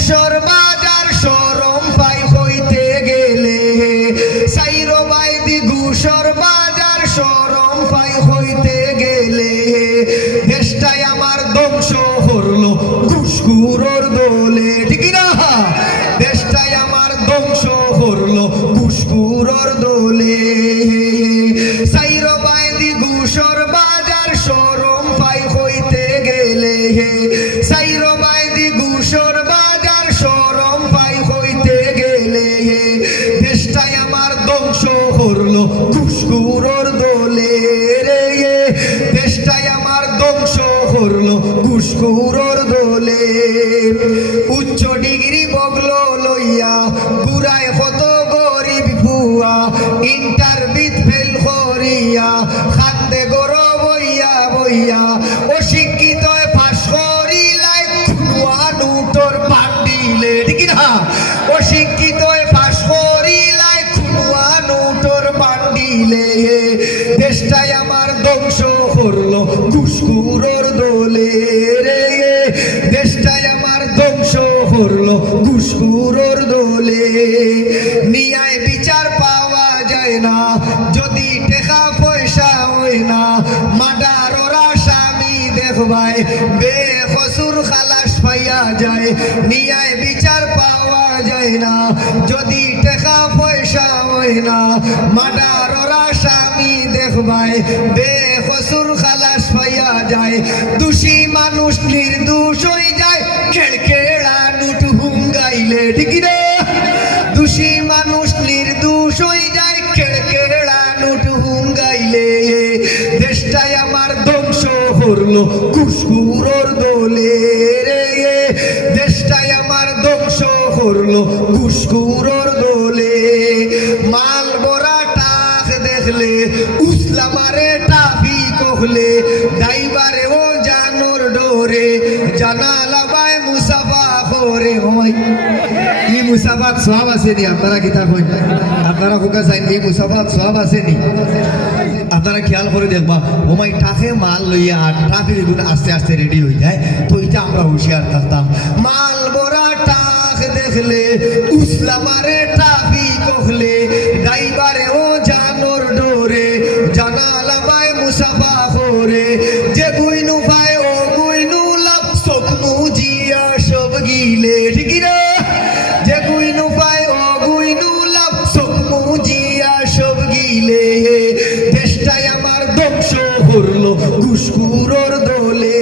ঘুষর বাজার শরম পাই হইতে গেলে সাইরো বাইদি ঘুষর বাজার শরম পাই হইতে গেলে দেশটাই আমার ধ্বংস করলো ঘুষখুরোর দোলে ঠিক না দেশটাই আমার ধ্বংস করলো ঘুষখুরোর দোলে সাইরো বাইদি ঘুষর বাজার শরম পাই হইতে গেলে সাইরো বাইদি ঘুষর বাজার শরম পাই হইতে গেলে দেশটাই আমার ধ্বংস করলো ঘুষখুরোর দোলে রে দেশটাই আমার ধ্বংস করলো ঘুষখুরোর দোলে উচ্চ ডিগ্রি বগলো লইয়া বুড়ায় কত গরিব ভুয়া ইন্টারভিউ ফেল করিয়া খান্দে গরব বইয়া বইয়া অশিক্ষিত ফাঁস করিলাই খুয়া নুটোর পান্ডিলে ঠিক না অশিক্ষিত ফাঁস করিলাই খুয়া নুটোর পান্ডিলে দেশটাই আমার ধ্বংস করলো ঘুষখুরোর দোলে রে দেশটাই আমার ধ্বংস করলো ঘুষখুরোর দোলে নিয়ায় বিচার পাওয়া যায় না যদি টাকা পয়সা হয় না মাডার ওরা স্বামী দেখবাই বেকসুর খালাস পাইয়া যায় নিয়ায় বিচার পাওয়া যায় না যদি টাকা পয়সা হয় না মাডার ওরা স্বামী দেখবাই বেকসুর খালাস পাইয়া যায় দোষী মানুষ নির্দোষ হয়ে যায় খেড়খেড়া নুট হুঙ্গাইলে ঠিক রে দোষী মানুষ নির্দোষ হয়ে যায় খেড়খেড়া নুট হুঙ্গাইলে দেশটাই আমার ধ্বংস করলো ঘুষখুরোর দোলে রে দেশটাই আমার ধ্বংস করলো ঘুষখুরোর দোলে মাল বড়া টাক দেখলে উসলামারে টাফি কহলে দাইবারে ও জানোর ডোরে জানালাবাই মুসাফা করে হয় এই মুসাফাত সব আসেনি আপনারা কিতাব হই আপনারা হুকা চাইন এই মুসাফাত সব আসেনি আপনারা খেয়াল করে দেখবা ওমাই টাকে মাল লইয়া আর টাকে এগুলো আস্তে আস্তে রেডি হয়ে যায় তো এটা আমরা হুঁশিয়ার থাকতাম মাল বড়া টাক দেখলে উসলামারে টাফি কহলে দাইবারে ও জানোর ডোরে জানালাবাই মুসাফা করে যে গুইনু পায় ও গুইনু লাভ চোখ মুজিয়া সব গিলে ঠিক না যে গুইনু পায় ও গুইনু লাভ চোখ মুজিয়া সব গিলে দেশটাই আমার ধ্বংস করলো ঘুষখুরোর দোলে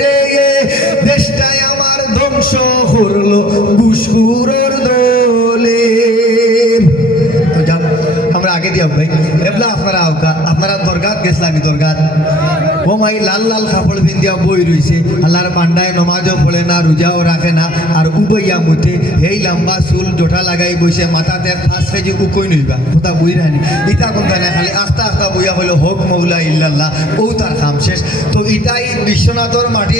রে দেশটাই আমার ধ্বংস করলো ঘুষখুরোর দোলে তো যাও আমরা আগে দিয়া ভাই এবলা আপনারা আওকা আপনারা দরগাত গেছিলাম দরগাত ও মাই লাল লাল কাপড় পিন্দিয়া বই রয়েছে আল্লাহর পান্ডায় নমাজও পড়ে না রোজাও রাখে না আর উবইয়া মুঠে এই লম্বা চুল জোঠা লাগাই বইছে মাথাতে 5 কেজি উকই নইবা কোথা বই রানি ইটা কোন না খালি আস্তা আস্তা বইয়া হলো হক মৌলা ইল্লাল্লাহ ও তার কাম শেষ তো ইটাই বিশ্বনাথর মাটি